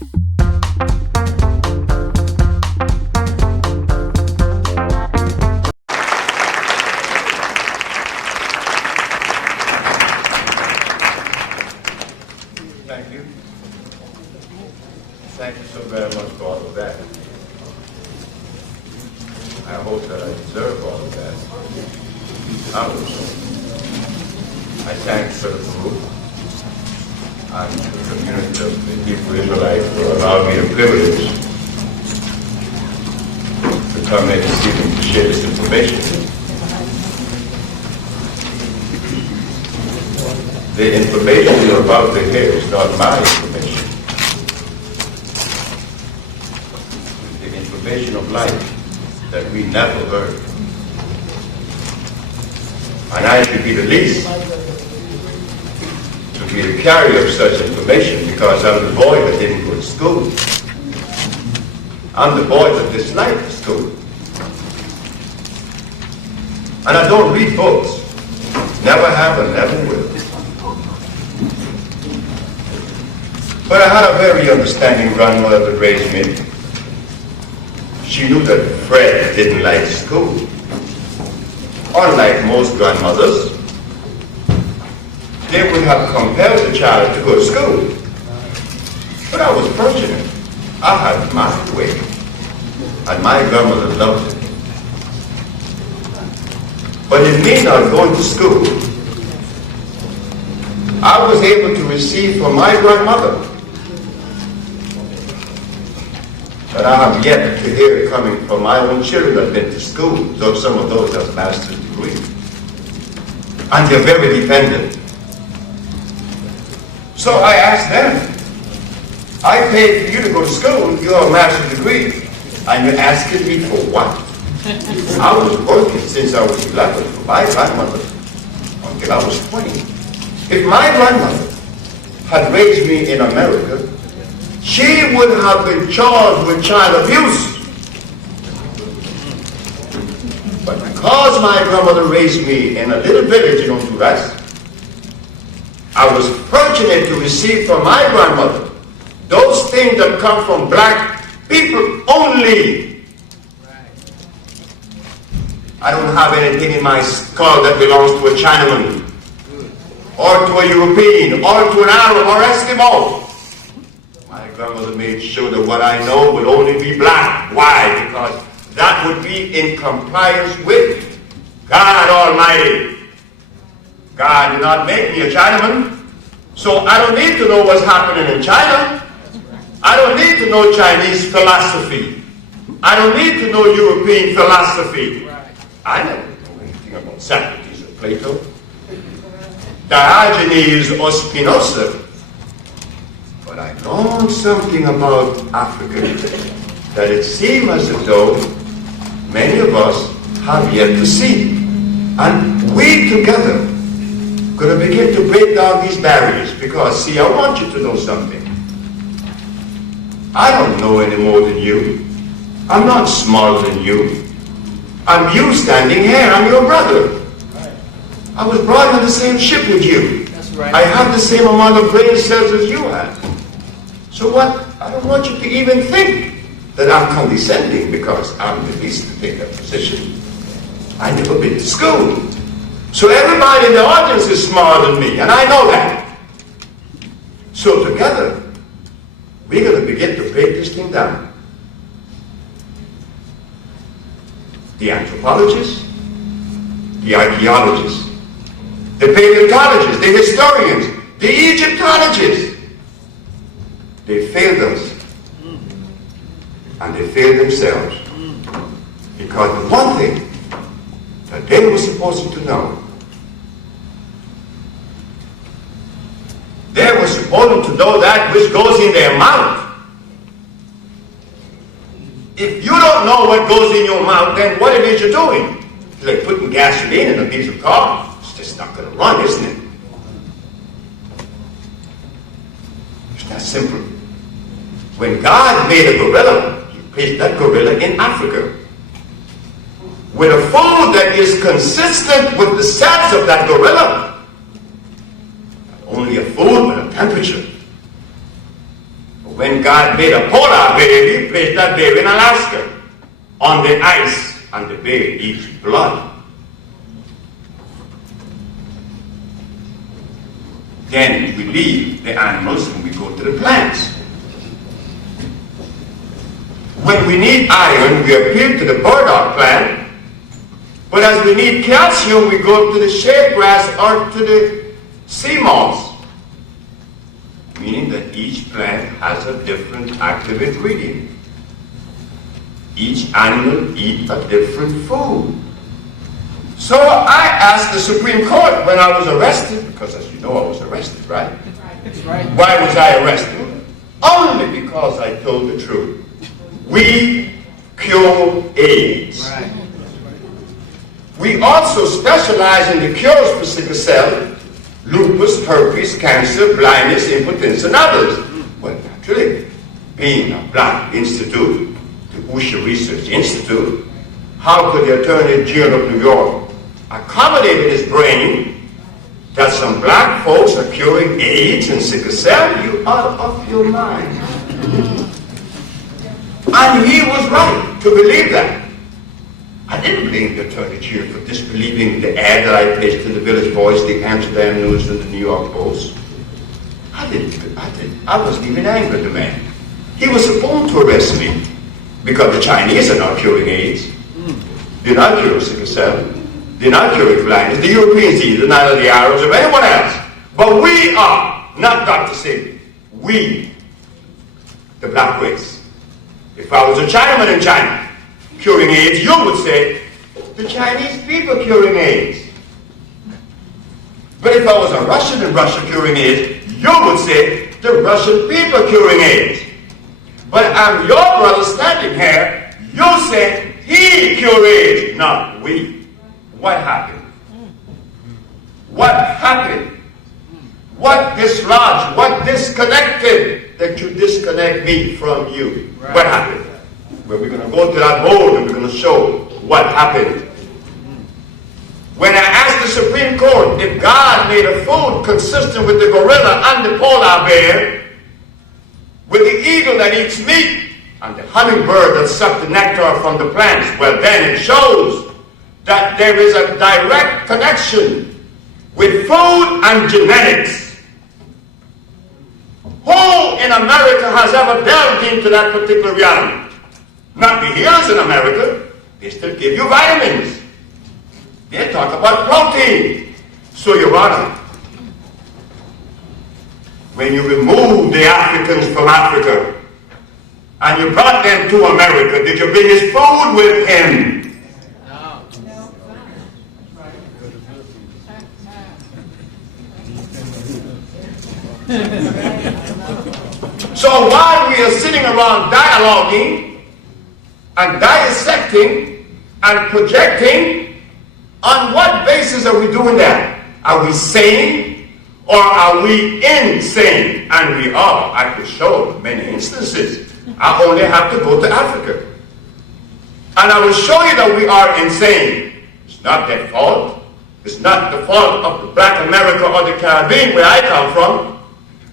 Thank you. Thank you so very much for all of that. I hope that I deserve all of that. I hope so. I thank Sir Guru and the community of the Hebrew Israelites for allowing me the privilege to come here this evening to share this information. The information you're about to hear is not my information. The information of life that we never heard. And I should be the least to be the carrier of such information because I'm the boy that didn't go to school. I'm the boy that disliked school. And I don't read books. Never have and never will. But I had a very understanding grandmother that raised me. She knew that Fred didn't like school. Unlike most grandmothers, they would have compelled the child to go to school. But I was fortunate. I had my way. And my grandmother loved it. But in me not going to school, I was able to receive from my grandmother. But I have yet to hear it coming from my own children that have been to school, though some of those have master's degree. And they're very dependent. So I asked them, I paid for you to go to school, you have a master's degree, and you're asking me for what? I was working since I was 11 for my grandmother until I was 20. If my grandmother had raised me in America, she would have been charged with child abuse. But because my grandmother raised me in a little village in Honduras, I was fortunate to receive from my grandmother those things that come from black people only. I don't have anything in my skull that belongs to a Chinaman, or to a European, or to an Arab, or Eskimo. My grandmother made sure that what I know would only be black. Why? Because that would be in compliance with God Almighty. God did not make me a Chinaman, so I don't need to know what's happening in China. I don't need to know Chinese philosophy. I don't need to know European philosophy. I never know anything about Socrates or Plato, Diogenes or Spinoza. But I know something about Africa that it seems as though many of us have yet to see. And we together going to begin to break down these barriers because, see, I want you to know something. I don't know any more than you. I'm not smaller than you. I'm you standing here. I'm your brother. I was brought on the same ship with you. That's right. I have the same amount of brain cells as you have. So what? I don't want you to even think that I'm condescending because I'm the least to take that position. I never been to school. So everybody in the audience is smarter than me, and I know that. So together, we're going to begin to break this thing down. The anthropologists, the archaeologists, the paleontologists, the historians, the Egyptologists, they failed us. And they failed themselves. Because the one thing that they were supposed to know, they were supposed to know that which goes in their mouth. If you don't know what goes in your mouth, then what it is you're doing? It's like putting gasoline in a diesel car. It's just not going to run, isn't it? It's that simple. When God made a gorilla, He placed that gorilla in Africa with a food that is consistent with the cells of that gorilla. Not only a food, but a temperature. But When God made a polar bear, he placed that bear in Alaska, on the ice, and the bear eats blood. Then we leave the animals and we go to the plants. When we need iron, we appeal to the burdock plant. But as we need calcium, we go to the shade grass or to the sea moss. Meaning that each plant has a different active ingredient. Each animal eats a different food. So I asked the Supreme Court when I was arrested, because as you know I was arrested, right? Why was I arrested? Only because I told the truth. We cure AIDS. Right. We also specialize in the cures for sickle cell, lupus, herpes, cancer, blindness, impotence, and others. Well, naturally, being a black institute, the Usha Research Institute, how could the Attorney General of New York accommodate in his brain that some black folks are curing AIDS and sickle cell? You out of your mind. And he was right to believe that. I didn't blame the Attorney General for disbelieving the ad that I placed in the Village Voice, the Amsterdam News, and the New York Post. I wasn't even angry at the man. He was supposed to arrest me because the Chinese are not curing AIDS. They're not curing sickle cell. They're not curing blindness. The Europeans either, neither the Arabs or anyone else. But we are, not Dr. Sebi. We, the black race. If I was a Chinaman in China curing AIDS, you would say, the Chinese people curing AIDS. But if I was a Russian in Russia curing AIDS, you would say, the Russian people curing AIDS. But I'm your brother standing here, you say, he cured AIDS, not we. What happened? What happened? What dislodged? What disconnected that you disconnect me from you? Right. What happened? Well, we're going to go to that board and we're going to show what happened. When I asked the Supreme Court if God made a food consistent with the gorilla and the polar bear, with the eagle that eats meat and the hummingbird that sucks the nectar from the plants, well then it shows that there is a direct connection with food and genetics. Who in America has ever delved into that particular reality? Not the healers in America. They still give you vitamins. They talk about protein. So Your Honor, when you removed the Africans from Africa and you brought them to America, did you bring his food with him? So while we are sitting around dialoguing and dissecting and projecting, on what basis are we doing that? Are we sane or are we insane? And we are. I could show many instances. I only have to go to Africa. And I will show you that we are insane. It's not their fault. It's not the fault of Black America or the Caribbean where I come from.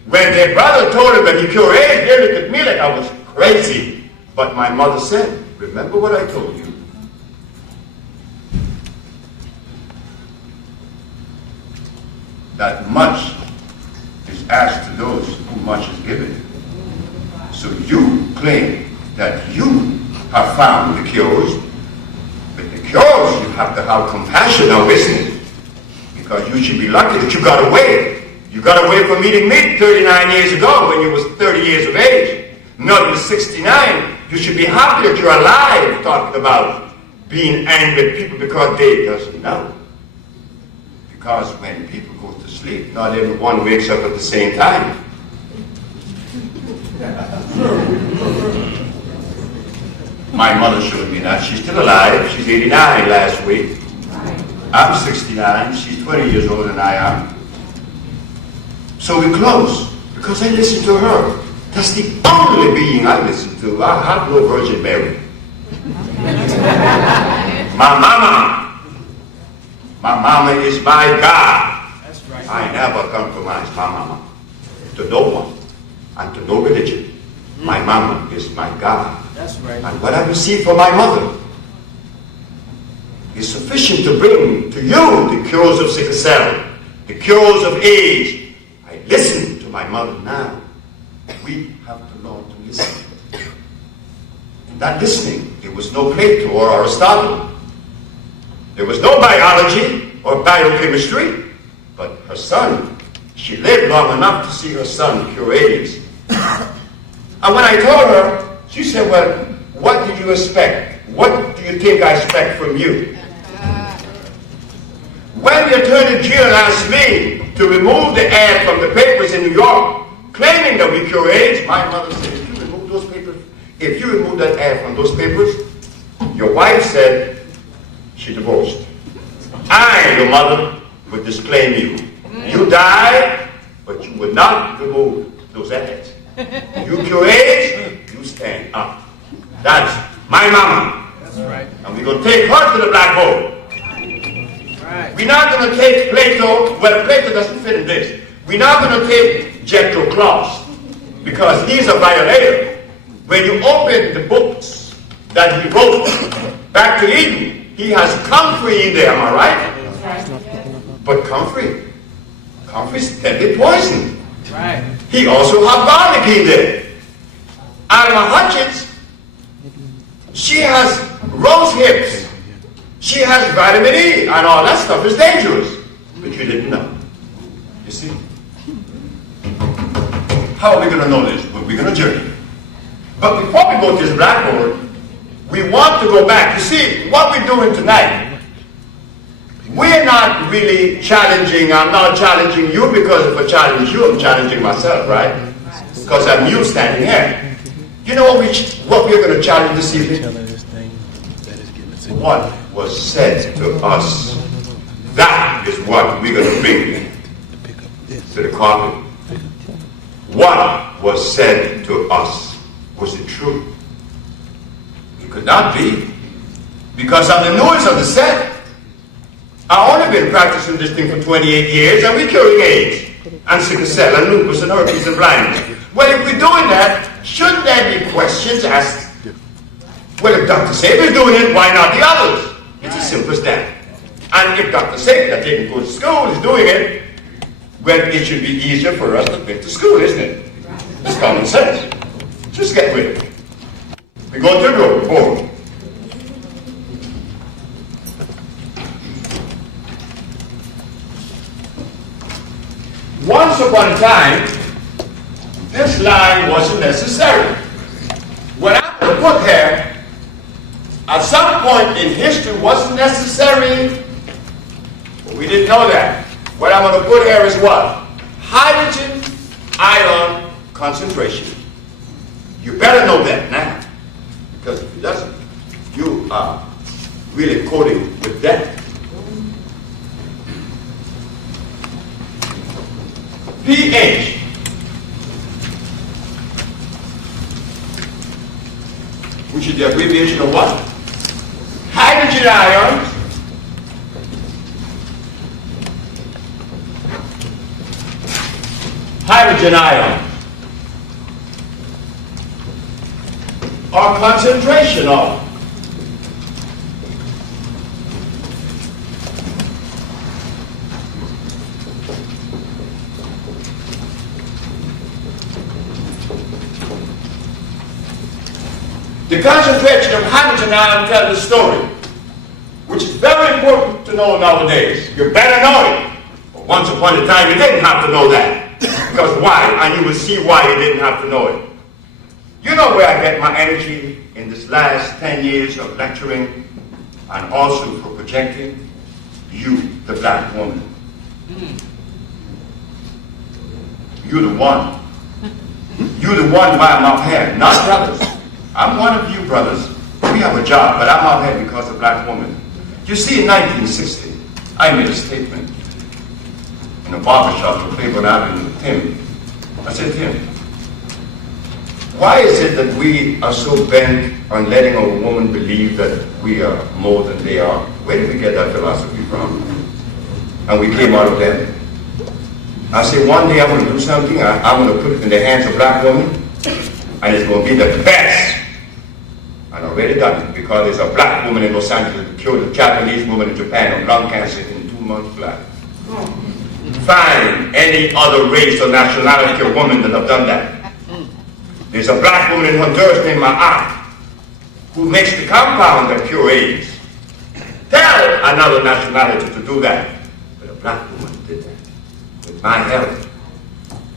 When their brother told him that he cured AIDS, they looked at me like I was crazy. But my mother said, remember what I told you. That much is asked to those who much is given. So you claim that you have found the cures, but the cures you have to have compassion of, isn't it? Because you should be lucky that you got away. You got away from eating meat 39 years ago when you was 30 years of age. Now you're 69. You should be happy that you're alive, talking about being angry at people because they doesn't know. Because when people go to sleep, not everyone wakes up at the same time. My mother showed me that. She's still alive. She's 89 last week. I'm 69. She's 20 years older than I am. So we're close because I listen to her. That's the only being I listen to. I have no Virgin Mary. My mama is my God. That's right. I never compromise my mama to no one and to no religion. My mama is my God. That's right. And what I receive from my mother is sufficient to bring to you the cures of sickle cell, the cures of age. I listen to my mother now. We have to learn to listen. In that listening, there was no Plato or Aristotle. There was no biology or biochemistry, but her son, she lived long enough to see her son cure AIDS. And when I told her, she said, well, what did you expect? What do you think I expect from you? When the Attorney General asked me to remove the ad from the papers in New York, claiming that we cure AIDS, my mother said, if you remove those papers, if you remove that ad from those papers, your wife said she divorced. I, your mother, would disclaim you. You died, but you would not remove those ads. You cure AIDS, you stand up. That's my mama. That's right. And we're going to take her to the black hole. Right. We're not going to take Plato. Well, Plato doesn't fit in this. We're not going to take Jethro Claus because he's a violator. When you open the books that he wrote back to Eden, he has comfrey in there, am I right? But comfrey is deadly poison. Right. He also has garlic in there. Alma Hutchins, she has rose hips. She has vitamin E, and all that stuff is dangerous. But you didn't know. You see? How are we going to know this? Well, we're going to journey. But before we go to this blackboard, we want to go back. You see, what we're doing tonight, we're not really challenging. I'm not challenging you because if I challenge you, I'm challenging myself, right? Because I'm you standing here. You know what we're going to challenge this evening? What was said to us, that is what we're going to bring to the carpet. What was said to us, was it true? It could not be, because I'm the newest of the set. I've only been practicing this thing for 28 years, and we're curing AIDS, and sickle cell, and lupus, and herpes, and blindness. Well, if we're doing that, shouldn't there be questions asked? Well, if Dr. Sebi is doing it, why not the others? It's as simple as that. And if Dr. Sebi, that didn't go to school, is doing it, well, it should be easier for us to get to school, isn't it? It's common sense. Just get with it. We go to the road. Boom. Once upon a time, this line wasn't necessary. What I put here, at some point in history, wasn't necessary. But we didn't know that. What I'm going to put here is what? Hydrogen ion concentration. You better know that now. Because if it doesn't, you are really coding with death. pH. Which is the abbreviation of what? Hydrogen ions or concentration of. The concentration of hydrogen ion tells the story, which is very important to know nowadays. You better know it. But once upon a time, you didn't have to know that. Because why? And you will see why you didn't have to know it. You know where I get my energy in this last 10 years of lecturing and also for projecting? You, the black woman. You're the one. You're the one why I'm up here, not brothers. I'm one of you brothers. We have a job, but I'm out here because of black woman. You see, in 1960, I made a statement in a barbershop on Claiborne Avenue with Tim. I said, Tim, why is it that we are so bent on letting a woman believe that we are more than they are? Where did we get that philosophy from? And we came out of that. I said, one day I'm going to do something, I'm going to put it in the hands of black women, And it's going to be the best. And already done it, because there's a black woman in Los Angeles who killed a Japanese woman in Japan of lung cancer in 2 months flat. Find any other race or nationality of woman that have done that. There's a black woman in Honduras named Ma'a who makes the compound that cure AIDS. Tell another nationality to do that. But a black woman did that with my help.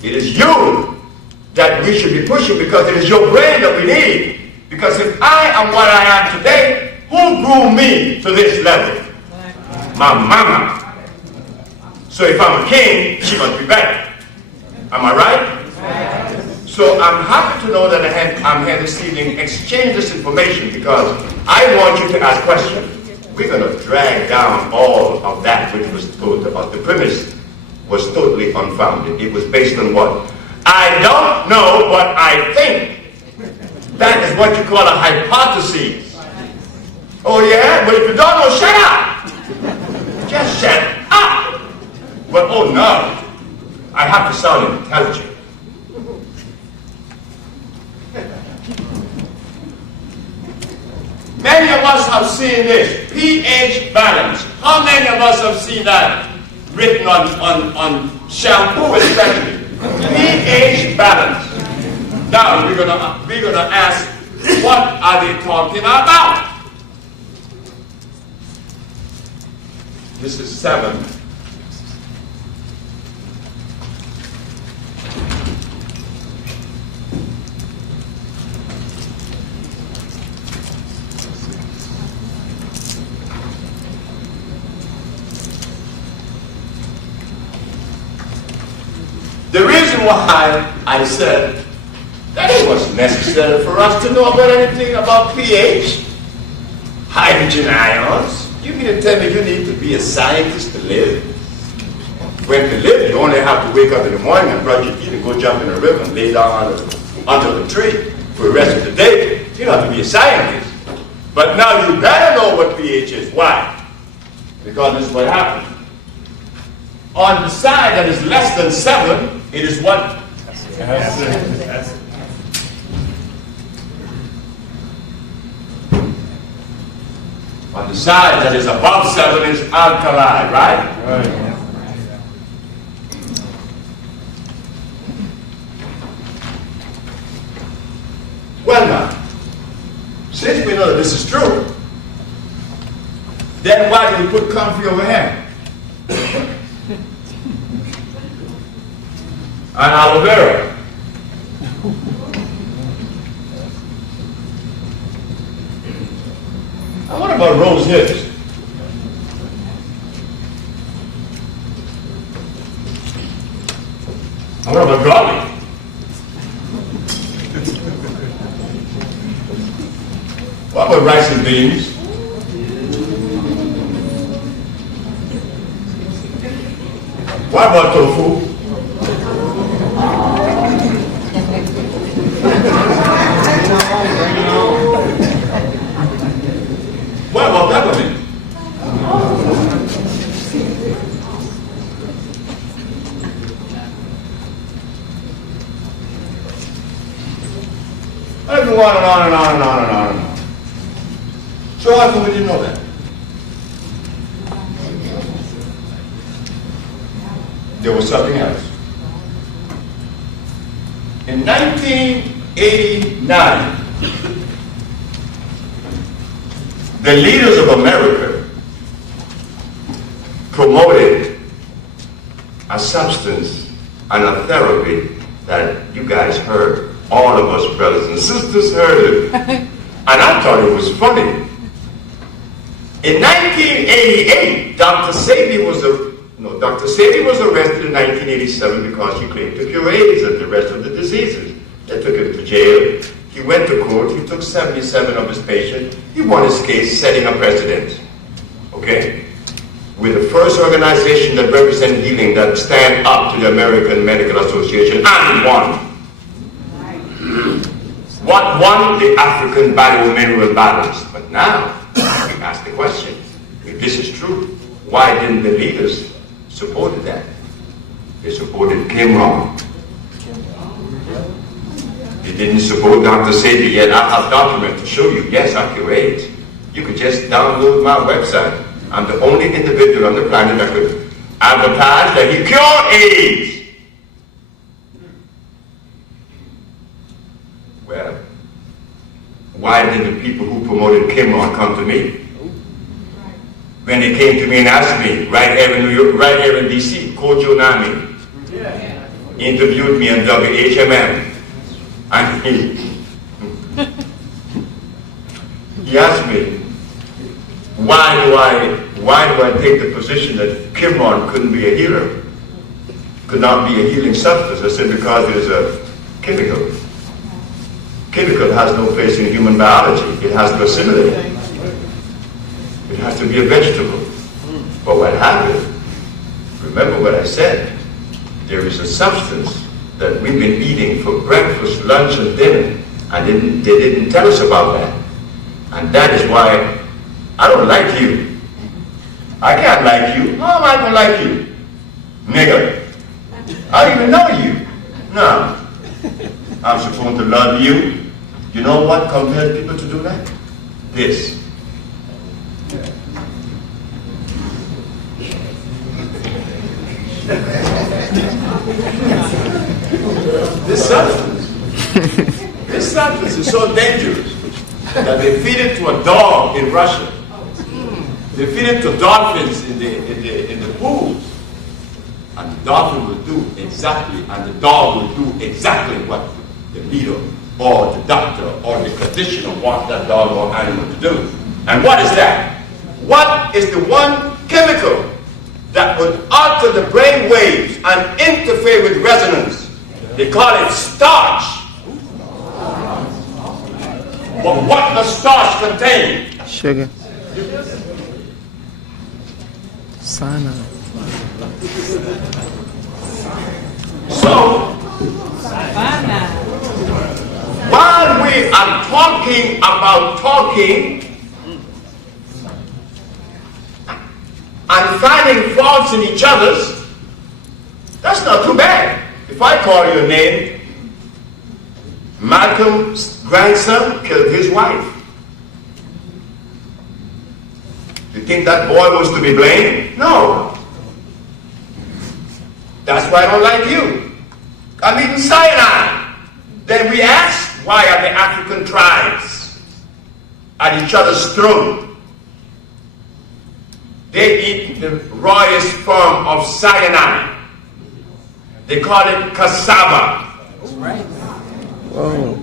It is you that we should be pushing, because it is your brain that we need. Because if I am what I am today, who grew me to this level? My mama. So if I'm a king, she must be better. Am I right? So I'm happy to know that I'm here this evening, exchange this information, because I want you to ask questions. We're going to drag down all of that which was told about. The premise was totally unfounded. It was based on what? I don't know, but I think. That is what you call a hypothesis. Oh yeah? But if you don't know, shut up. Just shut up. But oh no, I have to sound intelligent. Many of us have seen this, pH balance. How many of us have seen that written on shampoo especially? pH balance. Now we're gonna ask, what are they talking about? This is 7. The reason why I said that it was necessary for us to know about anything about pH, hydrogen ions. You mean to tell me you need to be a scientist to live? When to live, you only have to wake up in the morning and brush your teeth and go jump in the river and lay down under the tree for the rest of the day. You don't have to be a scientist. But now you better know what pH is. Why? Because this is what happened. On the side that is less than 7, it is what? Acid. On the side that is above 7 is alkali, right? Right. Well now, since we know that this is true, then why do we put comfrey over here? And aloe vera. And what about rose hips? And what about garlic? What about rice and beans? What about tofu? What about peppermint? I can go on and on and on and on and on and on. So how come we didn't know that? There was something else. In 1989, the leaders of America promoted a substance and a therapy that you guys heard. All of us brothers and sisters heard it. And I thought it was funny. In 1988, Dr. Sebi was arrested in 1987 because he claimed to cure AIDS and the rest of the diseases. They took him to jail. He went to court. He took 77 of his patients. He won his case, setting a precedent. Okay? We're the first organization that represents healing that stand up to the American Medical Association and won. What won? The African BioMineral balance. But now, we ask the question, if this is true, why didn't the leaders support that? They supported came wrong. They You didn't support Dr. Sebi yet. I have documents to show you. Yes, I curate. You could just download my website. I'm the only individual on the planet that could advertise that he cured AIDS. Well, why did the people who promoted Kimon come to me? When they came to me and asked me, right here in New York, right here in D.C., Kojo Nami interviewed me on WHMM. And he asked me, why do I take the position that Kimon couldn't be a healer, could not be a healing substance? I said, because it is a chemical. Chemical has no place in human biology. It has to assimilate. It has to be a vegetable. But what happened, remember what I said, there is a substance that we've been eating for breakfast, lunch, and dinner, and they didn't tell us about that. And that is why I don't like you. I can't like you. How am I going to like you? Nigga. I don't even know you. No. I'm supposed to love you. You know what compels people to do that? This. This substance is so dangerous that they feed it to a dog in Russia. They feed it to dolphins in the pools. And the dolphin will do exactly, and the dog will do exactly what the leader or the doctor or the conditioner wants that dog or animal to do. And what is that? What is the one chemical that would alter the brain waves and interfere with resonance? They call it starch. But what does starch contain? Sugar. Sana. So, while we are talking about talking and finding faults in each other's, that's not too bad. If I call your name, Malcolm's grandson killed his wife. You think that boy was to be blamed? No. That's why I don't like you. I'm eating cyanide. Then we ask, why are the African tribes at each other's throat? They eat the rawest form of cyanide. They call it cassava. That's right. Whoa.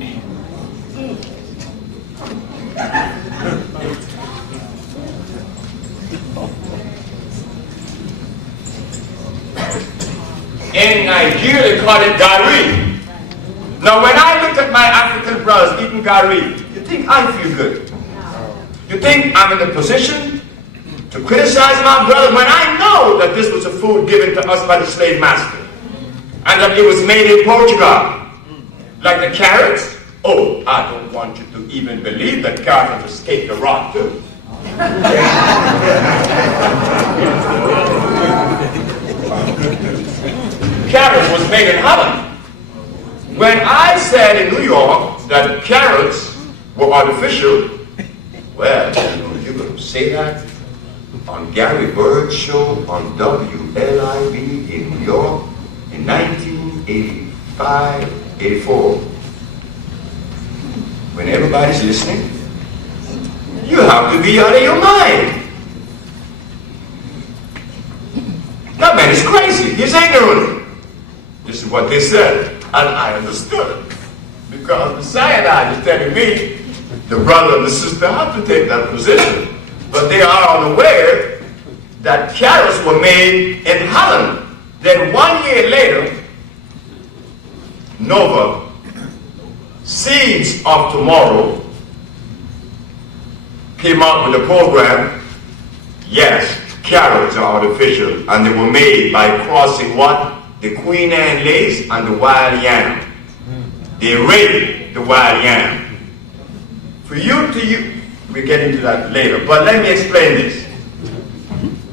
In Nigeria, they call it gari. Now, when I look at my African brothers eating gari, you think I feel good? You think I'm in a position to criticize my brother when I know that this was a food given to us by the slave master and that it was made in Portugal? Like the carrots? Oh, I don't want you to even believe that carrots escaped the rock too. Carrots was made in Holland. When I said in New York that carrots were artificial, well, you're going to say that on Gary Bird's show on WLIB in New York in 1985, 84. When everybody's listening, you have to be out of your mind. That man is crazy. He's ignorant. This is what they said. And I understood it. Because the cyanide is telling me the brother and the sister have to take that position. But they are unaware that carrots were made in Holland. Then 1 year later, Nova, Seeds of Tomorrow, came out with a program. Yes, carrots are artificial, and they were made by crossing what? The Queen Anne lace and the wild yam. They raped the wild yam. For you to use, we get into that later, but let me explain this.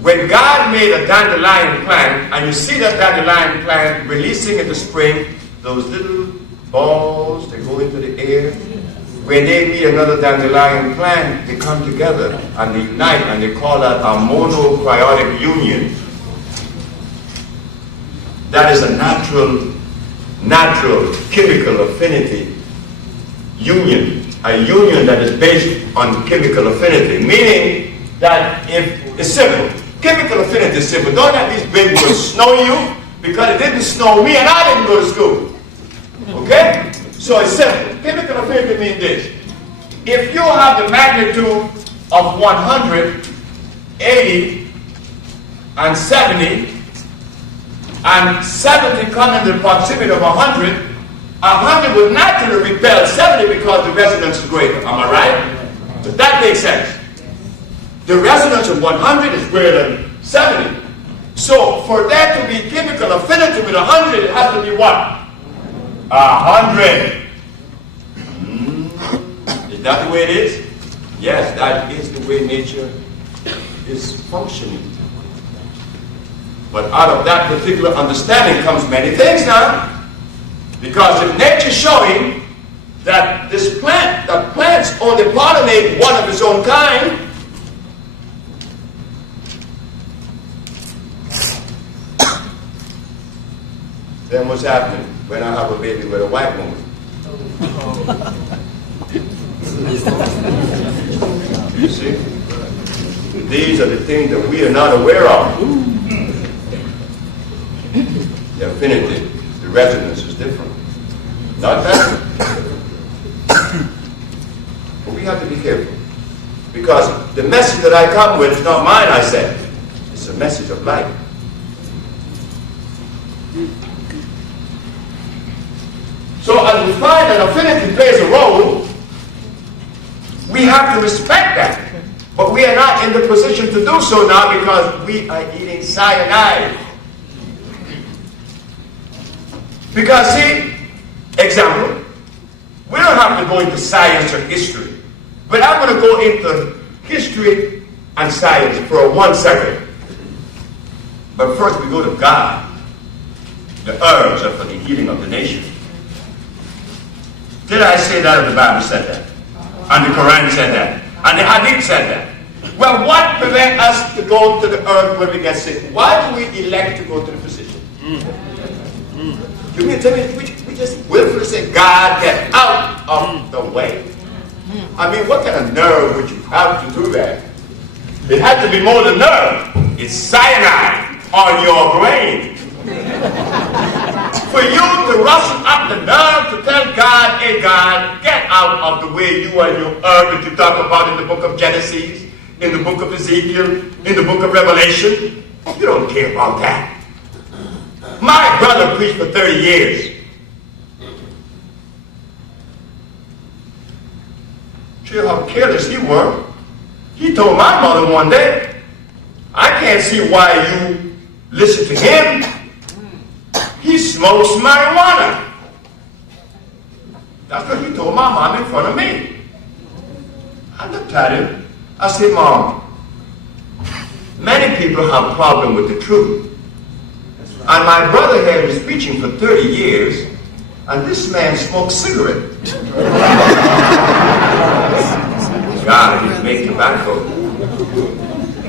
When God made a dandelion plant, and you see that dandelion plant releasing in the spring, those little balls, they go into air. When they meet another dandelion plant, they come together and they unite, and they call that a monokaryotic union. That is a natural chemical affinity union, a union that is based on chemical affinity, meaning that if it's simple. Chemical affinity is simple. Don't let these big words snow you, because it didn't snow me and I didn't go to school. Okay? So it's simple. Chemical affinity means this. If you have the magnitude of 100, 80, and 70, and 70 come in the proximity of 100, 100 would naturally repel 70 because the resonance is greater. Am I right? Does that make sense? The resonance of 100 is greater than 70. So for there to be chemical affinity with 100, it has to be what? 100. Is that the way it is? Yes, that is the way nature is functioning. But out of that particular understanding comes many things now. Because if nature's showing that this plant, that plants only pollinate one of its own kind, then what's happening when I have a baby with a white woman? You see? These are the things that we are not aware of. The affinity, the resonance is different. Not that. But we have to be careful. Because the message that I come with is not mine, I said. It's a message of light. So as we find that affinity plays a role, we have to respect that. But we are not in the position to do so now because we are eating cyanide. Because see, example, we don't have to go into science or history, but I'm going to go into history and science for 1 second. But first we go to God. The herbs are for the healing of the nation. Did I say that, or the Bible said that? And the Quran said that? And the Hadith said that? Well, what prevents us to go to the herb when we get sick? Why do we elect to go to the physician? You mean tell me we just willfully say, God, get out of the way? I mean, what kind of nerve would you have to do that? It had to be more than nerve. It's cyanide on your brain. For you to rustle up the nerve to tell God, hey God, get out of the way, you and your herb that you talk about in the book of Genesis, in the book of Ezekiel, in the book of Revelation. You don't care about that. My brother preached for 30 years. See how careless he was. He told my mother one day, I can't see why you listen to him. He smokes marijuana. That's what he told my mom in front of me. I looked at him. I said, Mom, many people have a problem with the truth. And my brother here was preaching for 30 years, and this man smoked cigarettes. God, he make tobacco.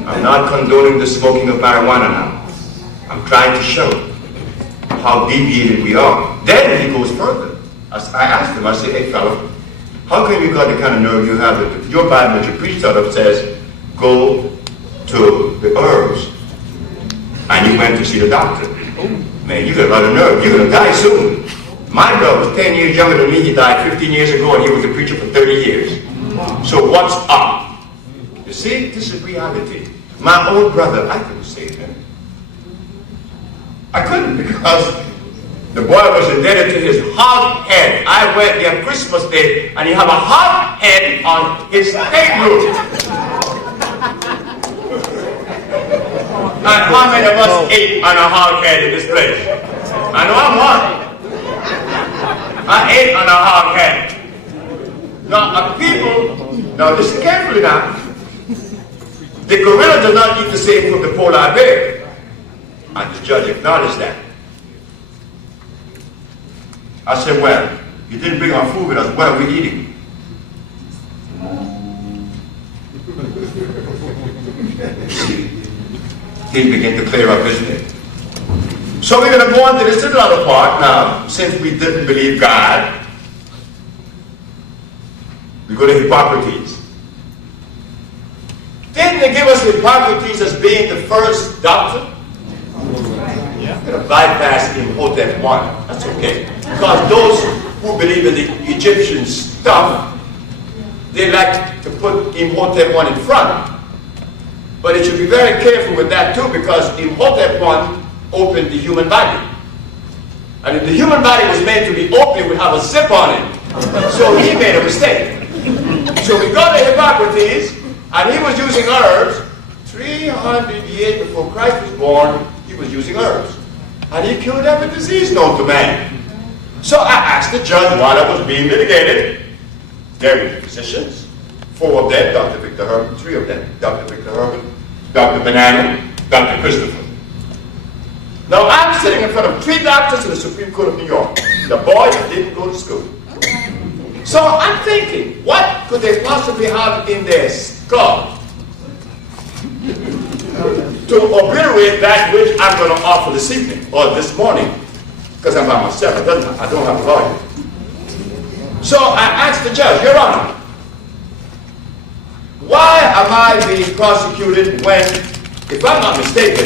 I'm not condoning the smoking of marijuana now. I'm trying to show how deviated we are. Then he goes further. I asked him, I said, hey fella, how come you got the kind of nerve you have that your Bible that you preached out of says, go to the herbs. And you went to see the doctor. Man, you got a lot of nerve. You're going to die soon. My brother was 10 years younger than me. He died 15 years ago, and he was a preacher for 30 years. So what's up? You see, this is reality. My own brother, I couldn't save him. I couldn't, because the boy was indebted to his hog head. I went there Christmas Day, and he had a hog head on his table. And how many of us ate on a hog head in this place? I know I'm one. I ate on a hog head. Now, now listen carefully now. The gorilla does not eat the same from the polar bear. And the judge acknowledged that. I said, well, You didn't bring our food with us. What are we eating? He began to clear up his name. So we're going to go on to this little other part now. Since we didn't believe God, we go to Hippocrates. Didn't they give us Hippocrates as being the first doctor? Yeah. We're going to bypass Imhotep I. That's okay. Because those who believe in the Egyptian stuff, they like to put Imhotep I in front. But it should be very careful with that too, because Imhotep I opened the human body. And if the human body was made to be open, it would have a zip on it. So he made a mistake. So we go to Hippocrates, and he was using herbs. 300 years before Christ was born, he was using herbs. And he cured every disease known to man. So I asked the judge while I was being litigated. There were physicians. 4 of them, Dr. Victor Herman, 3 of them, Dr. Victor Herman, Dr. Banana, Dr. Christopher. Now I'm sitting in front of 3 doctors in the Supreme Court of New York. The boy didn't go to school. So I'm thinking, what could they possibly have in their skull to obliterate that which I'm going to offer this evening, or this morning, because I'm by myself, I don't have a lawyer. So I asked the judge, Your Honor, why am I being prosecuted when, if I'm not mistaken,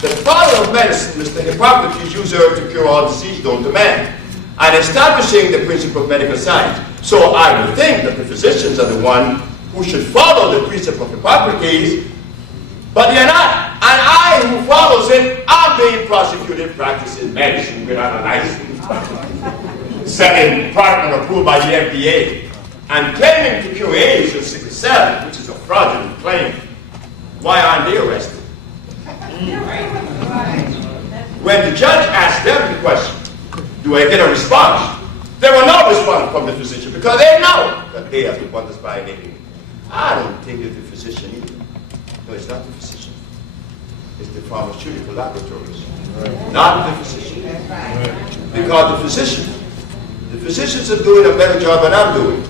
the father of medicine, Mr. Hippocrates, used herbs to cure all disease known to man, and establishing the principle of medical science. So I would think that the physicians are the one who should follow the precept of Hippocrates, but they're not. And I, who follows it, I'm being prosecuted practicing medicine without a license, second product approved by the FDA, and claiming to cure AIDS or sickle cell, which is a fraudulent claim. Why aren't they arrested? When the judge asked them the question, do I get a response? There were no response from the physician because they know that they are the one that's violating. I don't think it's the physician either. No, it's not the physician. It's the pharmaceutical laboratories. Not the physician. Because the physicians are doing a better job than I'm doing.